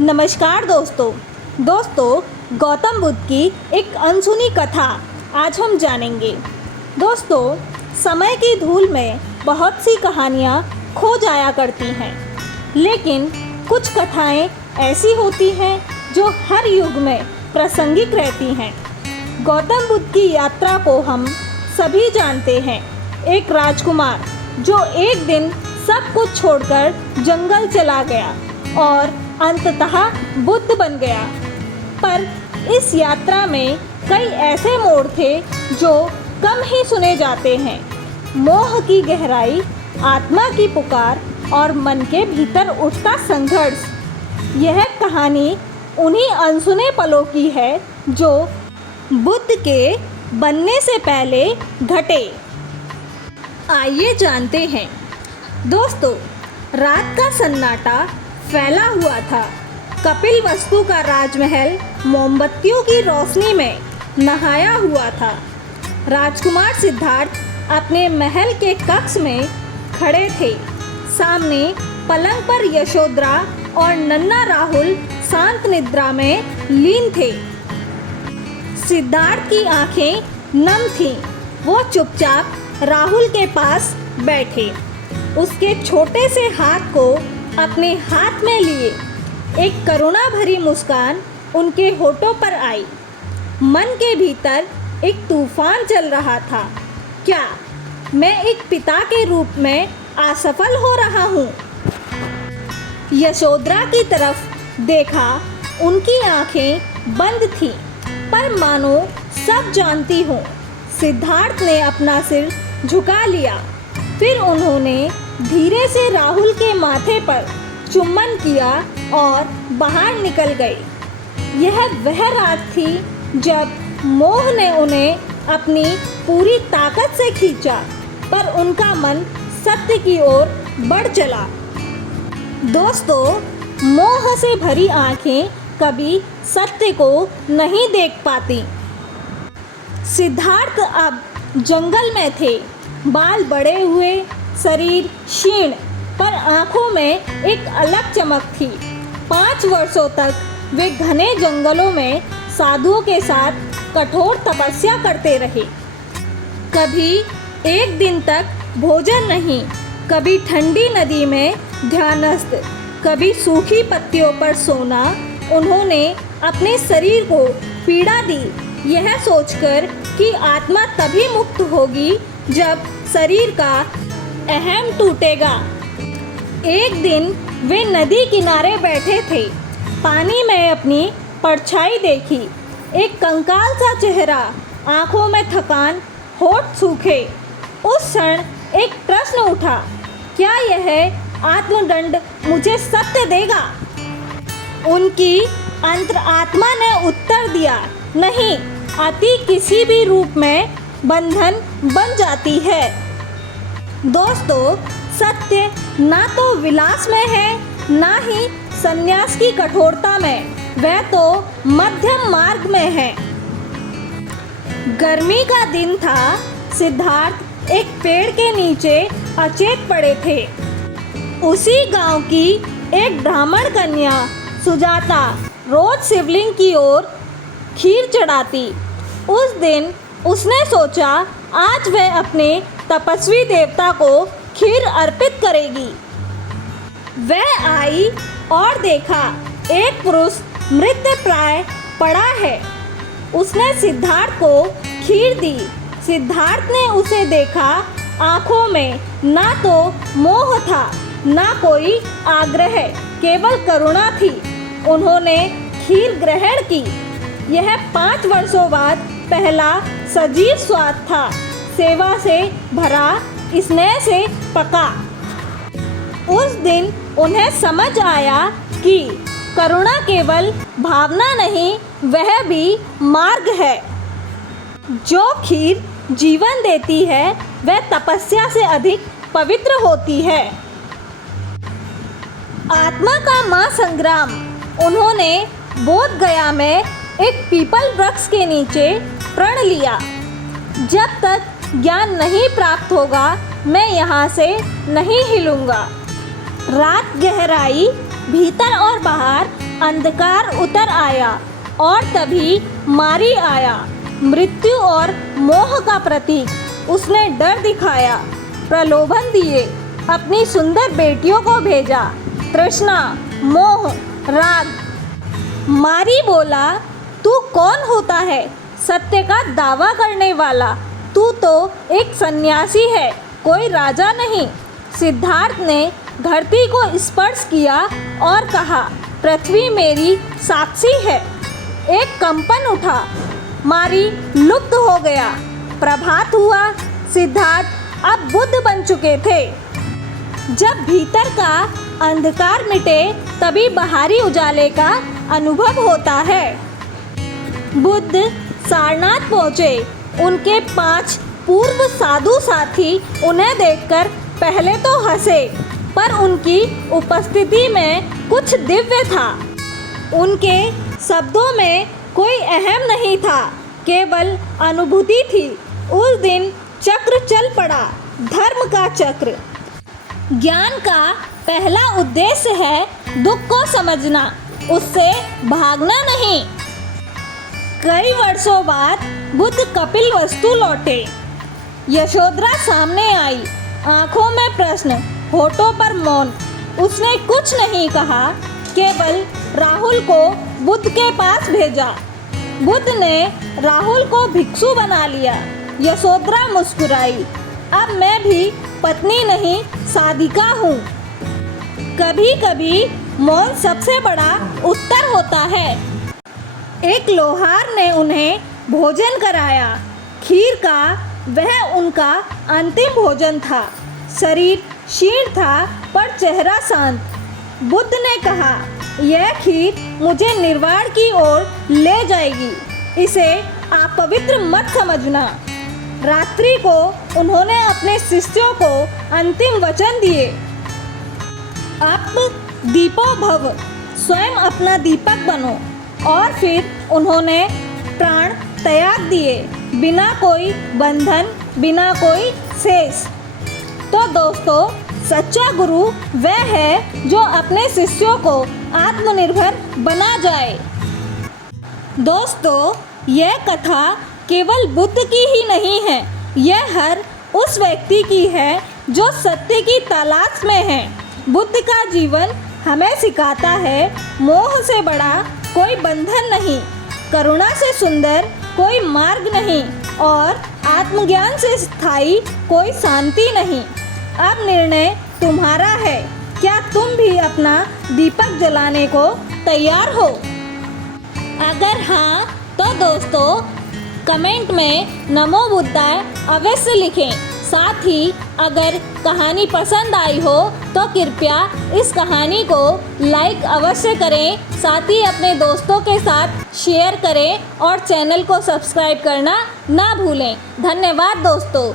नमस्कार दोस्तों गौतम बुद्ध की एक अनसुनी कथा आज हम जानेंगे। दोस्तों, समय की धूल में बहुत सी कहानियाँ खो जाया करती हैं, लेकिन कुछ कथाएं ऐसी होती हैं जो हर युग में प्रासंगिक रहती हैं। गौतम बुद्ध की यात्रा को हम सभी जानते हैं। एक राजकुमार जो एक दिन सब कुछ छोड़कर जंगल चला गया और अंततः बुद्ध बन गया। पर इस यात्रा में कई ऐसे मोड़ थे जो कम ही सुने जाते हैं। मोह की गहराई, आत्मा की पुकार और मन के भीतर उठता संघर्ष। यह कहानी उन्हीं अनसुने पलों की है जो बुद्ध के बनने से पहले घटे। आइए जानते हैं। दोस्तों, रात का सन्नाटा फैला हुआ था। कपिलवस्तु का राजमहल मोमबत्तियों की रोशनी में नहाया हुआ था। राजकुमार सिद्धार्थ अपने महल के कक्ष में खड़े थे। सामने पलंग पर यशोधरा और नन्हा राहुल शांत निद्रा में लीन थे। सिद्धार्थ की आंखें नम थीं। वो चुपचाप राहुल के पास बैठे, उसके छोटे से हाथ को अपने हाथ में लिए। एक करुणा भरी मुस्कान उनके होठों पर आई। मन के भीतर एक तूफान चल रहा था। क्या मैं एक पिता के रूप में असफल हो रहा हूँ? यशोधरा की तरफ देखा। उनकी आंखें बंद थीं, पर मानो सब जानती हों। सिद्धार्थ ने अपना सिर झुका लिया। फिर उन्होंने धीरे से राहुल के माथे पर चुम्बन किया और बाहर निकल गए। यह वह रात थी जब मोह ने उन्हें अपनी पूरी ताकत से खींचा, पर उनका मन सत्य की ओर बढ़ चला। दोस्तों, मोह से भरी आंखें कभी सत्य को नहीं देख पाती। सिद्धार्थ अब जंगल में थे। बाल बड़े हुए, शरीर क्षीण, पर आंखों में एक अलग चमक थी। 5 वर्षों तक वे घने जंगलों में साधुओं के साथ कठोर तपस्या करते रहे। कभी एक दिन तक भोजन नहीं, कभी ठंडी नदी में ध्यानस्थ, कभी सूखी पत्तियों पर सोना। उन्होंने अपने शरीर को पीड़ा दी, यह सोचकर कि आत्मा तभी मुक्त होगी जब शरीर का अहम टूटेगा। एक दिन वे नदी किनारे बैठे थे। पानी में अपनी परछाई देखी। एक कंकाल सा चेहरा, आंखों में थकान, होठ सूखे। उस क्षण एक प्रश्न उठा, क्या यह आत्मदंड मुझे सत्य देगा? उनकी अंतरात्मा ने उत्तर दिया, नहीं, अति किसी भी रूप में बंधन बन जाती है। दोस्तों, सत्य ना तो विलास में है, ना ही संन्यास की कठोरता में, वह तो मध्यम मार्ग में है। गर्मी का दिन था। सिद्धार्थ एक पेड़ के नीचे अचेत पड़े थे। उसी गांव की एक ब्राह्मण कन्या सुजाता रोज शिवलिंग की ओर खीर चढ़ाती। उस दिन उसने सोचा, आज वह अपने तपस्वी देवता को खीर अर्पित करेगी। वह आई और देखा, एक पुरुष मृतप्राय पड़ा है। उसने सिद्धार्थ को खीर दी। सिद्धार्थ ने उसे देखा। आंखों में ना तो मोह था, ना कोई आग्रह, केवल करुणा थी। उन्होंने खीर ग्रहण की। यह 5 वर्षों बाद पहला सजीव स्वाद था, सेवा से भरा, स्नेह से पका। उस दिन उन्हें समझ आया कि करुणा केवल भावना नहीं, वह भी मार्ग है। जो खीर जीवन देती है, वह तपस्या से अधिक पवित्र होती है। आत्मा का महासंग्राम। उन्होंने बोध गया में एक पीपल वृक्ष के नीचे प्रण लिया, जब तक ज्ञान नहीं प्राप्त होगा, मैं यहाँ से नहीं हिलूँगा। रात गहराई, भीतर और बाहर अंधकार उतर आया और तभी मारी आया। मृत्यु और मोह का प्रतीक उसने डर दिखाया। प्रलोभन दिए, अपनी सुंदर बेटियों को भेजा। तृष्णा, मोह, राग। मारी बोला, तू कौन होता है सत्य का दावा करने वाला? तू तो एक सन्यासी है, कोई राजा नहीं। सिद्धार्थ ने धरती को स्पर्श किया और कहा, पृथ्वी मेरी साक्षी है। एक कंपन उठा, मारी लुप्त हो गया। प्रभात हुआ, सिद्धार्थ अब बुद्ध बन चुके थे। जब भीतर का अंधकार मिटे तभी बाहरी उजाले का अनुभव होता है। बुद्ध सारनाथ पहुँचे। उनके 5 पूर्व साधु साथी उन्हें देखकर पहले तो हंसे, पर उनकी उपस्थिति में कुछ दिव्य था। उनके शब्दों में कोई अहम नहीं था, केवल अनुभूति थी। उस दिन चक्र चल पड़ा, धर्म का चक्र। ज्ञान का पहला उद्देश्य है दुख को समझना, उससे भागना नहीं। कई वर्षों बाद बुद्ध कपिलवस्तु लौटे। यशोधरा सामने आई, आंखों में प्रश्न, होठों पर मौन। उसने कुछ नहीं कहा, केवल राहुल को बुद्ध के पास भेजा। बुद्ध ने राहुल को भिक्षु बना लिया। यशोधरा मुस्कुराई, अब मैं भी पत्नी नहीं साधिका हूँ। कभी कभी मौन सबसे बड़ा उत्तर होता है। एक लोहार ने उन्हें भोजन कराया। खीर का वह उनका अंतिम भोजन था। शरीर क्षीण था पर चेहरा शांत। बुद्ध ने कहा, यह खीर मुझे निर्वाण की ओर ले जाएगी, इसे आप पवित्र मत समझना। रात्रि को उन्होंने अपने शिष्यों को अंतिम वचन दिए, आप दीपो भव, स्वयं अपना दीपक बनो। और फिर उन्होंने प्राण त्याग दिए, बिना कोई बंधन, बिना कोई शेष। तो दोस्तों, सच्चा गुरु वह है जो अपने शिष्यों को आत्मनिर्भर बना जाए। दोस्तों, यह कथा केवल बुद्ध की ही नहीं है, यह हर उस व्यक्ति की है जो सत्य की तलाश में है। बुद्ध का जीवन हमें सिखाता है, मोह से बड़ा कोई बंधन नहीं, करुणा से सुंदर कोई मार्ग नहीं और आत्मज्ञान से स्थायी कोई शांति नहीं। अब निर्णय तुम्हारा है, क्या तुम भी अपना दीपक जलाने को तैयार हो? अगर हाँ तो दोस्तों कमेंट में नमो बुद्धाय अवश्य लिखें। साथ ही अगर कहानी पसंद आई हो तो कृपया इस कहानी को लाइक अवश्य करें, साथ ही अपने दोस्तों के साथ शेयर करें और चैनल को सब्सक्राइब करना ना भूलें। धन्यवाद दोस्तों।